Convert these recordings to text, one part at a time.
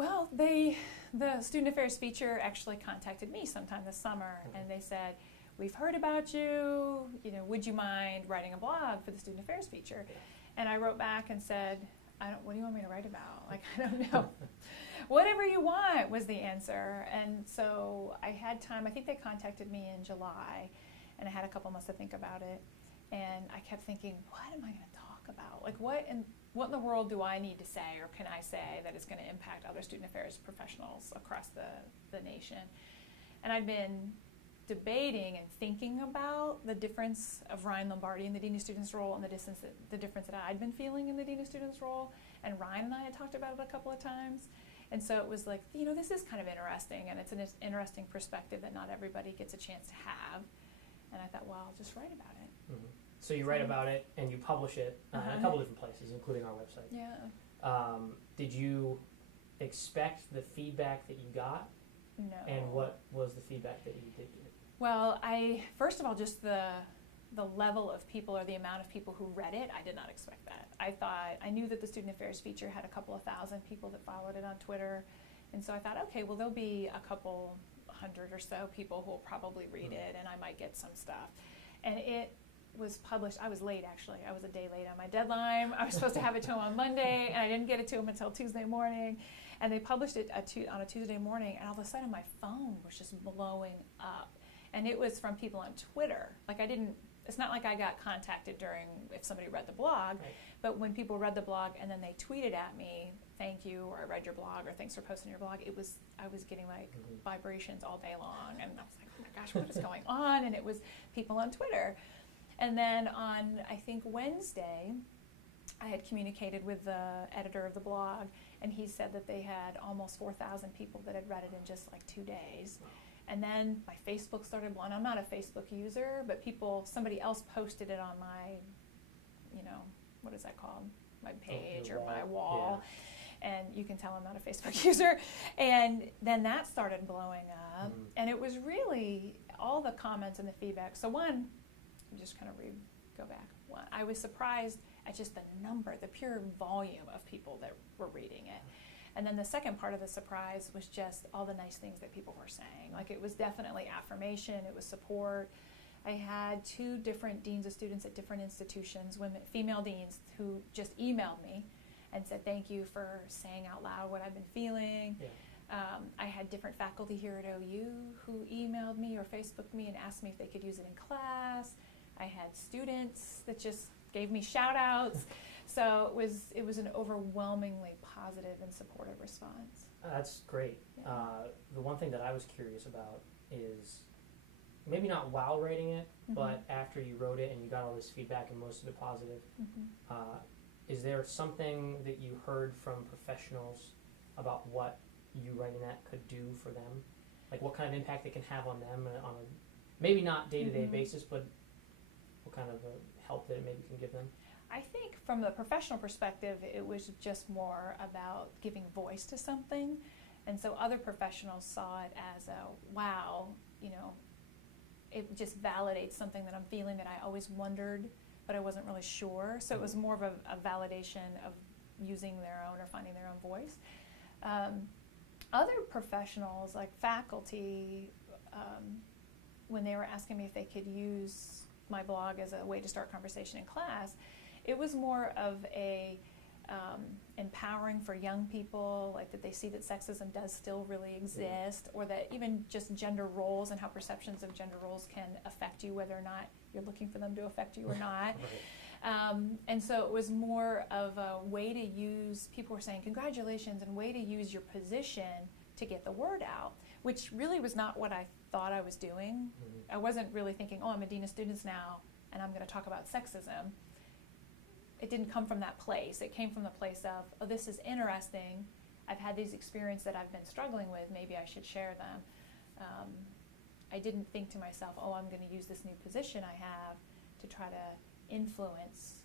Well, the student affairs feature actually contacted me sometime this summer, and they said, "We've heard about you. You know, would you mind writing a blog for the student affairs feature?" And I wrote back and said, what do you want me to write about? Like, I don't know. Whatever you want was the answer. And so I had time. I think they contacted me in July, and I had a couple months to think about it. And I kept thinking, what am I going to talk about? Like, what in the world do I need to say or can I say that is going to impact other student affairs professionals across the nation? And I've been debating and thinking about the difference of Ryan Lombardi in the Dean of Students role and the difference that I'd been feeling in the Dean of Students role. And Ryan and I had talked about it a couple of times. And so it was like, you know, this is kind of interesting, and it's an interesting perspective that not everybody gets a chance to have. And I thought, well, I'll just write about it. Mm-hmm. So you write about it and you publish it in a couple different places, including our website. Yeah. Did you expect the feedback that you got? No. And what was the feedback that you did get? Well, first of all, just the level of people or the amount of people who read it, I did not expect that. I knew that the student affairs feature had a couple of thousand people that followed it on Twitter, and so I thought, okay, well, there'll be a couple hundred or so people who will probably read it, and I might get some stuff. And it was published. I was late, actually. I was a day late on my deadline. I was supposed to have it to them on Monday, and I didn't get it to them until Tuesday morning. And they published it on a Tuesday morning, and all of a sudden my phone was just blowing up. And it was from people on Twitter. Like, it's not like I got contacted if somebody read the blog, right. But when people read the blog and then they tweeted at me, "Thank you," or "I read your blog," or "Thanks for posting your blog," I was getting like vibrations all day long, and I was like, oh my gosh, what is going on? And it was people on Twitter. And then on, I think, Wednesday, I had communicated with the editor of the blog, and he said that they had almost 4,000 people that had read it in just like 2 days. And then my Facebook started blowing. I'm not a Facebook user, but somebody else posted it on my, what is that called? My page or my wall. Yeah. And you can tell I'm not a Facebook user. And then that started blowing up. And it was really all the comments and the feedback. So one, just kind of go back. One, I was surprised at just the number, the pure volume of people that were reading it. And then the second part of the surprise was just all the nice things that people were saying. Like, it was definitely affirmation, it was support. I had 2 different deans of students at different institutions, female deans, who just emailed me and said, "Thank you for saying out loud what I've been feeling." Yeah. I had different faculty here at OU who emailed me or Facebooked me and asked me if they could use it in class. I had students that just gave me shout outs. So it was an overwhelmingly positive and supportive response. That's great. Yeah. The one thing that I was curious about is, maybe not while writing it, but after you wrote it and you got all this feedback and most of it positive, is there something that you heard from professionals about what you writing that could do for them? Like, what kind of impact it can have on them on a, maybe not day-to-day basis, but what kind of help that it maybe can give them? I think from the professional perspective, it was just more about giving voice to something. And so other professionals saw it as wow, it just validates something that I'm feeling that I always wondered, but I wasn't really sure. So it was more of a validation of using their own or finding their own voice. Other professionals, like faculty, when they were asking me if they could use my blog as a way to start conversation in class, it was more of a empowering for young people, like that they see that sexism does still really exist, or that even just gender roles and how perceptions of gender roles can affect you, whether or not you're looking for them to affect you or not. Right. And so it was more of a way to use, people were saying congratulations, and way to use your position to get the word out, which really was not what I thought I was doing. I wasn't really thinking, oh, I'm a dean of students now and I'm going to talk about sexism. It didn't come from that place. It came from the place of, oh, this is interesting. I've had these experiences that I've been struggling with. Maybe I should share them. I didn't think to myself, oh, I'm going to use this new position I have to try to influence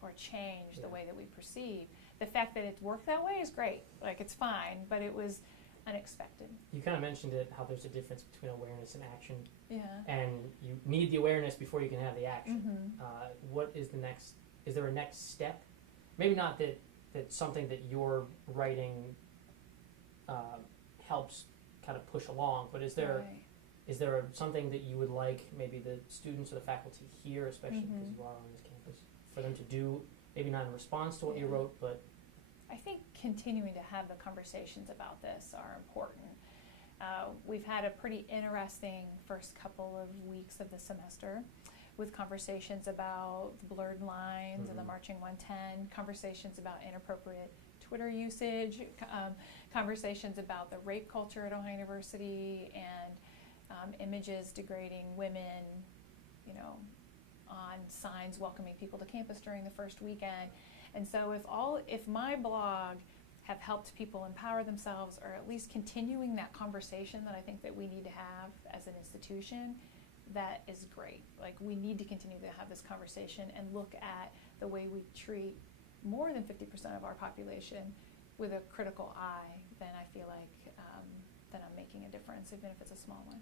or change the way that we perceive. The fact that it's worked that way is great. Like, it's fine, but it was unexpected. You kind of mentioned it, how there's a difference between awareness and action. Yeah. And you need the awareness before you can have the action. What is the next? Is there a next step? Maybe not that something that you're writing helps kind of push along. But is there something that you would like maybe the students or the faculty here, especially because you are on this campus, for them to do, maybe not in response to what you wrote, but... I think continuing to have the conversations about this are important. We've had a pretty interesting first couple of weeks of the semester with conversations about the blurred lines and the Marching 110, conversations about inappropriate Twitter usage, conversations about the rape culture at Ohio University, and images degrading women, you know, on signs welcoming people to campus during the first weekend. And so if my blog have helped people empower themselves, or at least continuing that conversation that I think that we need to have as an institution, that is great. Like, we need to continue to have this conversation and look at the way we treat more than 50% of our population with a critical eye. Then I feel like that I'm making a difference, even if it's a small one.